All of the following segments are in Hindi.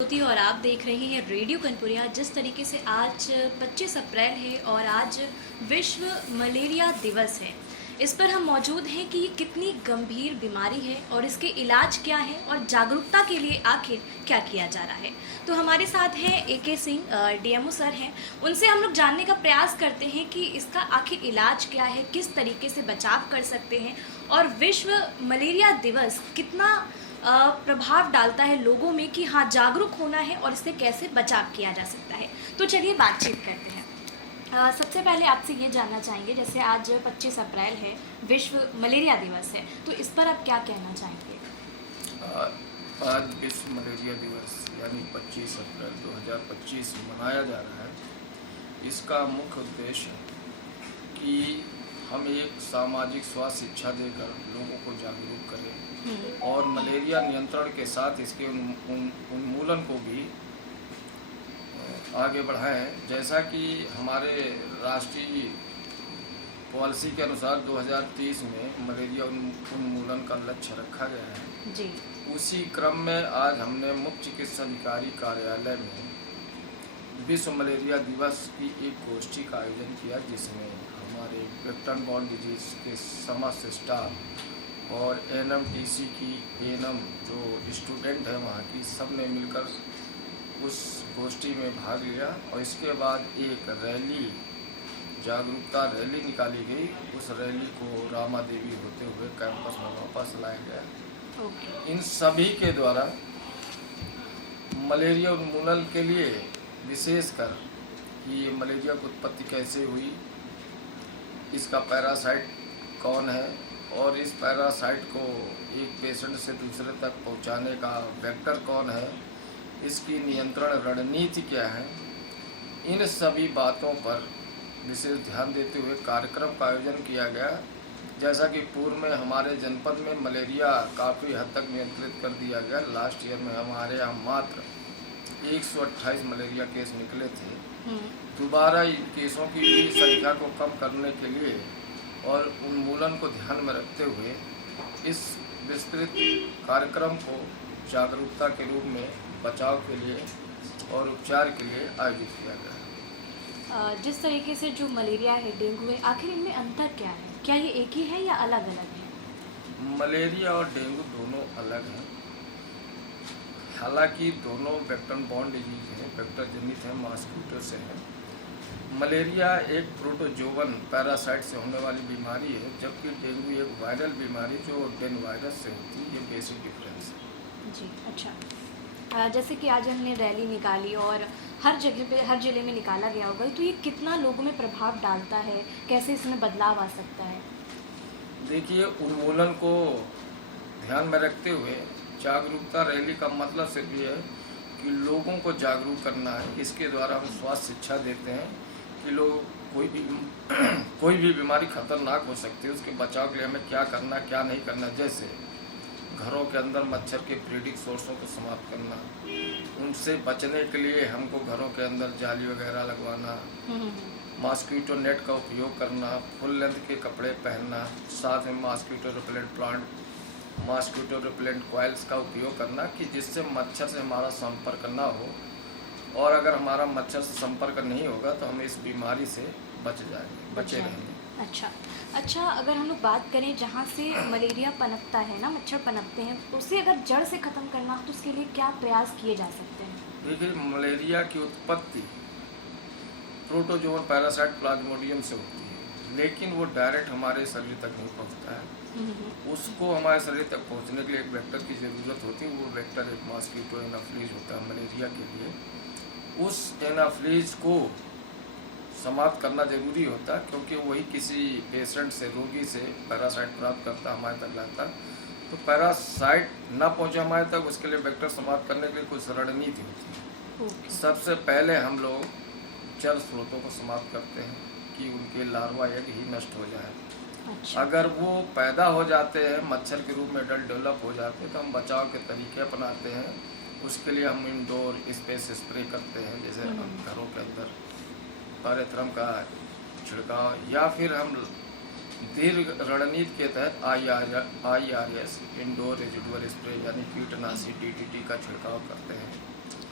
ज्योति और आप देख रहे हैं रेडियो कनपुरिया। जिस तरीके से आज 25 अप्रैल है और आज विश्व मलेरिया दिवस है, इस पर हम मौजूद हैं कि ये कितनी गंभीर बीमारी है और इसके इलाज क्या है और जागरूकता के लिए आखिर क्या किया जा रहा है। तो हमारे साथ हैं AK सिंह, DMO सर हैं। उनसे हम लोग जानने का प्रयास करते हैं कि इसका आखिर इलाज क्या है, किस तरीके से बचाव कर सकते हैं और विश्व मलेरिया दिवस कितना प्रभाव डालता है लोगों में कि हाँ, जागरूक होना है और इससे कैसे बचाव किया जा सकता है। तो चलिए बातचीत करते हैं। सबसे पहले आपसे ये जानना चाहेंगे, जैसे आज 25 अप्रैल है, विश्व मलेरिया दिवस है, तो इस पर आप क्या कहना चाहेंगे? आज विश्व मलेरिया दिवस यानी 25 अप्रैल 2025 मनाया जा रहा है। इसका मुख्य उद्देश्य कि हम एक सामाजिक स्वास्थ्य शिक्षा देकर लोगों को जागरूक करें और मलेरिया नियंत्रण के साथ इसके उन्मूलन को भी आगे बढ़ाएं। जैसा कि हमारे राष्ट्रीय पॉलिसी के अनुसार 2030 में मलेरिया उन्मूलन का लक्ष्य रखा गया है जी। उसी क्रम में आज हमने मुख्य चिकित्सा अधिकारी कार्यालय में विश्व मलेरिया दिवस की एक गोष्ठी का आयोजन किया, जिसमें हमारे वेक्टर बॉर्न डिजीज के समस्त स्टाफ और NMTC की ANM जो स्टूडेंट है वहाँ की, सब ने मिलकर उस गोष्ठी में भाग लिया और इसके बाद एक रैली, जागरूकता रैली निकाली गई। उस रैली को रामा देवी होते हुए कैंपस में वापस लाया गया। इन सभी के द्वारा मलेरिया उन्मूलन के लिए विशेषकर कि ये मलेरिया की उत्पत्ति कैसे हुई, इसका पैरासाइट कौन है और इस पैरासाइट को एक पेशेंट से दूसरे तक पहुंचाने का वेक्टर कौन है, इसकी नियंत्रण रणनीति क्या है, इन सभी बातों पर विशेष ध्यान देते हुए कार्यक्रम का आयोजन किया गया। जैसा कि पूर्व में हमारे जनपद में मलेरिया काफ़ी हद तक नियंत्रित कर दिया गया। लास्ट ईयर में हमारे यहाँ मात्र 128 मलेरिया केस निकले थे। दोबारा इन केसों की भी संख्या को कम करने के लिए और उन्मूलन को ध्यान में रखते हुए इस विस्तृत कार्यक्रम को जागरूकता के रूप में बचाव के लिए और उपचार के लिए आयोजित किया गया। जिस तरीके से जो मलेरिया है, डेंगू है, आखिर इनमें अंतर क्या है? क्या ये एक ही है या अलग अलग है? मलेरिया और डेंगू दोनों अलग हैं। हालांकि दोनों वेक्टर बॉर्न डिजीज हैं, वेक्टर जनित हैं, मॉस्किटो से हैं। मलेरिया एक प्रोटोजोवन पैरासाइट से होने वाली बीमारी है, जबकि डेंगू एक वायरल बीमारी जो डेनवायरस से होती है। ये बेसिक डिफरेंस है जी। अच्छा, जैसे कि आज हमने रैली निकाली और हर जगह पे, हर जिले में निकाला गया होगा, तो ये कितना लोगों में प्रभाव डालता है, कैसे इसमें बदलाव आ सकता है? देखिए, उन्मूलन को ध्यान में रखते हुए जागरूकता रैली का मतलब सिर्फ ये है कि लोगों को जागरूक करना है। इसके द्वारा हम स्वास्थ्य शिक्षा देते हैं कि लोग कोई भी बीमारी खतरनाक हो सकती है, उसके बचाव के लिए हमें क्या करना, क्या नहीं करना। जैसे घरों के अंदर मच्छर के ब्रीडिंग सोर्सों को समाप्त करना, उनसे बचने के लिए हमको घरों के अंदर जाली वगैरह लगवाना, मॉस्किटो नेट का उपयोग करना, फुल लेंथ के कपड़े पहनना, साथ में mosquito repellent plant, mosquito repellent coils का उपयोग करना कि जिससे मच्छर से हमारा संपर्क ना हो। और अगर हमारा मच्छर से संपर्क नहीं होगा तो हम इस बीमारी से बचे रहेंगे। अच्छा, अगर हम लोग बात करें जहाँ से मलेरिया पनपता है ना, मच्छर पनपते हैं, उसे अगर जड़ से ख़त्म करना हो तो उसके लिए क्या प्रयास किए जा सकते हैं? देखिए, मलेरिया की उत्पत्ति प्रोटोजोवन पैरासाइट प्लाज्मोडियम से होती है, लेकिन वो डायरेक्ट हमारे शरीर तक नहीं पहुँचता है। उसको हमारे शरीर तक पहुँचने के लिए एक वेक्टर की ज़रूरत होती है। वो वेक्टर एक मॉस्किटो एनाफ्लीज होता है मलेरिया के लिए। उस एनाफ्लीज को समाप्त करना जरूरी होता है, क्योंकि वही किसी पेशेंट से, रोगी से पैरासाइट प्राप्त करता, हमारे तक लाता। तो पैरासाइट ना पहुंचे हमारे तक, उसके लिए वेक्टर समाप्त करने के लिए कुछ रणनीति होती है। सबसे पहले हम लोग जल स्रोतों को समाप्त करते हैं कि उनके लार्वा एग ही नष्ट हो जाए। अच्छा। अगर वो पैदा हो जाते हैं, मच्छर के रूप में एडल्ट डेवलप हो जाते हैं, तो हम बचाव के तरीके अपनाते हैं। उसके लिए हम इंडोर स्पेस स्प्रे करते हैं, जैसे घरों के अंदर पायरेथ्रम का छिड़काव, या फिर हम दीर्घ रणनीति के तहत IRS इंडोर रेजिडुअल स्प्रे यानी कीटनाशी DDT का छिड़काव करते हैं।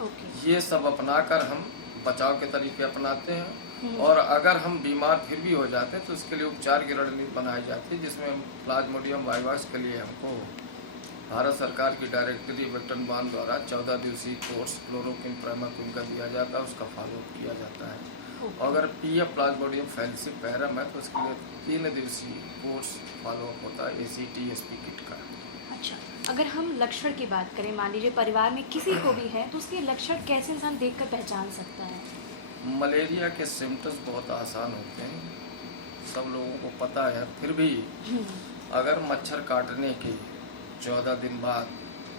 ओके। ये सब अपनाकर हम बचाव के तरीके अपनाते हैं। हम्म। और अगर हम बीमार फिर भी हो जाते हैं तो उसके लिए उपचार की रणनीति बनाई जाती है, जिसमें प्लाज्मोडियम वाइवाक्स के लिए हमको भारत सरकार की डायरेक्टरी वेक्टन बान द्वारा 14 दिवसीय कोर्स क्लोरोक्विन प्राइमाक्विन का दिया जाता है, उसका फॉलोअप किया जाता है। ओके। अगर पीएफ प्लाज्मोडियम फैलेसीपेरम है तो उसके लिए 3 दिवसीय कोर्स फॉलोअप होता है ACTSP किट का। अच्छा, अगर हम लक्षण की बात करें, मान लीजिए परिवार में किसी को भी है तो उसके लक्षण कैसे इंसान देखकर पहचान सकता है? मलेरिया के सिम्टम्स बहुत आसान होते हैं, सब लोगों को पता है। फिर भी अगर मच्छर काटने के 14 दिन बाद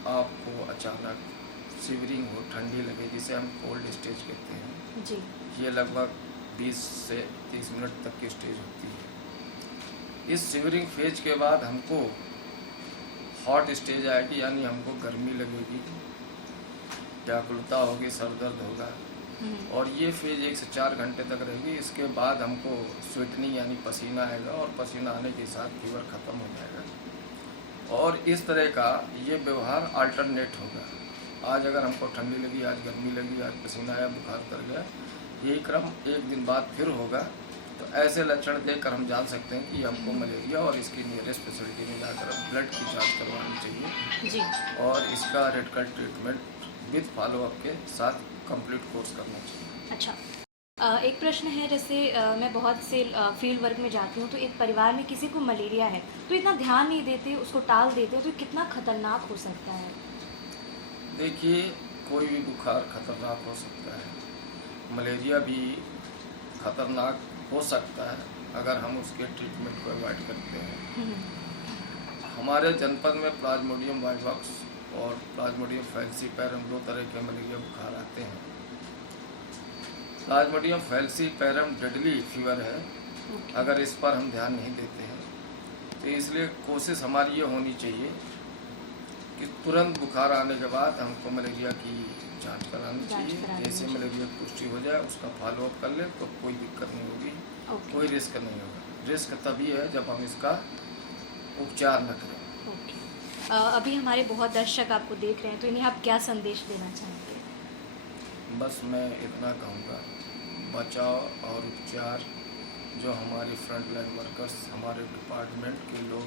आपको अचानक शिवरिंग हो, ठंडी लगे, जिसे हम कोल्ड स्टेज कहते हैं जी। ये लगभग 20 से 30 मिनट तक की स्टेज होती है। इस शिवरिंग फेज के बाद हमको हॉट स्टेज आएगी, यानी हमको गर्मी लगेगी, व्याकुलता होगी, सर दर्द होगा, और ये फेज 1 से 4 घंटे तक रहेगी। इसके बाद हमको स्वेटनिंग यानी पसीना आएगा, और पसीना आने के साथ फीवर ख़त्म हो जाएगा। और इस तरह का ये व्यवहार अल्टरनेट होगा। आज अगर हमको ठंडी लगी, आज गर्मी लगी, आज पसीना आया, बुखार कर गया, यही क्रम 1 दिन बाद फिर होगा। तो ऐसे लक्षण देखकर हम जान सकते हैं कि हमको मलेरिया, और इसकी नियरेस्ट फैसिलिटी में जाकर ब्लड की जांच करवानी चाहिए जी। और इसका रेडिकल ट्रीटमेंट विद फॉलोअप के साथ कंप्लीट कोर्स करना चाहिए। अच्छा, एक प्रश्न है, जैसे मैं बहुत से फील्ड वर्क में जाती हूँ तो एक परिवार में किसी को मलेरिया है तो इतना ध्यान नहीं देते, उसको टाल देते, तो कितना खतरनाक हो सकता है? देखिए, कोई भी बुखार खतरनाक हो सकता है, मलेरिया भी खतरनाक हो सकता है अगर हम उसके ट्रीटमेंट को अवॉइड करते हैं। हमारे जनपद में प्लाज्मोडियम वाइवाक्स और प्लाज्मोडियम फैलेसीपेरम 2 तरह के मलेरिया बुखार आते हैं। प्लाज्मोडियम फैलेसीपेरम डेडली फीवर है अगर इस पर हम ध्यान नहीं देते हैं, तो इसलिए कोशिश हमारी ये होनी चाहिए कि तुरंत बुखार आने के बाद हमको मलेरिया की जांच करानी चाहिए। जैसे मलेरिया की पुष्टि हो जाए उसका फॉलोअप कर ले तो कोई दिक्कत नहीं होगी, कोई रिस्क नहीं होगा। रिस्क तभी है जब हम इसका उपचार न करें। अभी हमारे बहुत दर्शक आपको देख रहे हैं, तो इन्हें आप क्या संदेश देना चाहेंगे? बस मैं इतना कहूँगा, बचाव और उपचार जो हमारे फ्रंट लाइन वर्कर्स, हमारे डिपार्टमेंट के लोग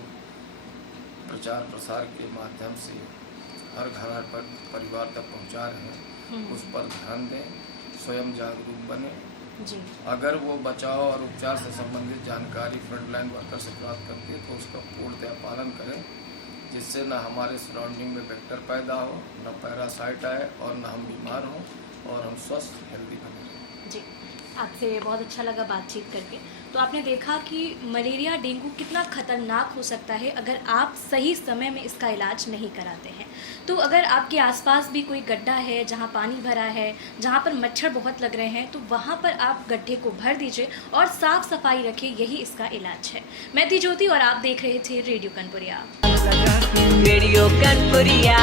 प्रचार प्रसार के माध्यम से हर घर पर परिवार तक पहुँचा रहे हैं, उस पर ध्यान दें, स्वयं जागरूक बने। जी। अगर वो बचाव और उपचार से संबंधित जानकारी फ्रंट लाइन वर्कर से प्राप्त करते हैं तो उसका पूर्णतः पालन करें, जिससे न हमारे सराउंडिंग में वेक्टर पैदा हो, न पैरासाइट आए, और न हम बीमार हों, और हम स्वस्थ हेल्दी बने रहें। जी, आपसे बहुत अच्छा लगा बातचीत करके। तो आपने देखा कि मलेरिया, डेंगू कितना खतरनाक हो सकता है अगर आप सही समय में इसका इलाज नहीं कराते हैं। तो अगर आपके आसपास भी कोई गड्ढा है जहां पानी भरा है, जहां पर मच्छर बहुत लग रहे हैं, तो वहां पर आप गड्ढे को भर दीजिए और साफ सफाई रखिए, यही इसका इलाज है। मैं थी ज्योति और आप देख रहे थे रेडियो कनपुरिया। रेडियो कनपुरिया।